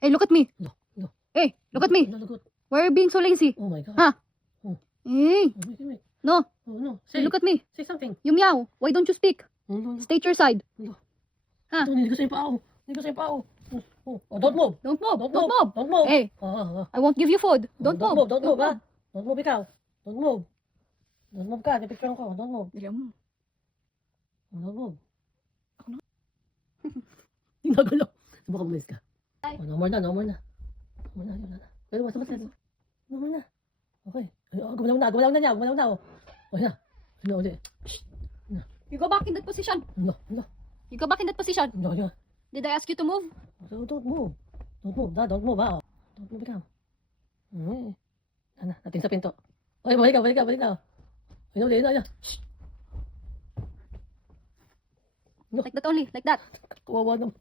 Hey, look at me. No, no. Hey, look at me. No, no, Why are you being so lazy? oh my God. Huh? Oh. Hey, Wait. no. Oh, no. Hey, look at me. Say something. You meow. Why don't you speak? No. State your side. No. Huh? Hindi ko sa'yo pao. Oh, don't move. Don't move. Don't Don't move. move. Don't move. Hey, I won't give you food. Don't move. Don't move, ha? Don't move ikaw. Don't move. Don't move ka. Pipicture ko. Don't move. Dali mo. Don't move. Ako na. Ginagalaw. Subukan mo ka. Ay. Oh, no more na. Yun na. Pero mas. No more na. Okay. Gumalaw na niya. Okay na. Ano ulit? You go back in that position. No. You go back in that position. No. Did I ask you to move? Don't move. Don't move, ha? Don't move ikaw. Ano, natin sa pinto. Okay, balik ka. Ayun. No. Like that only. Like that. Kawawa naman.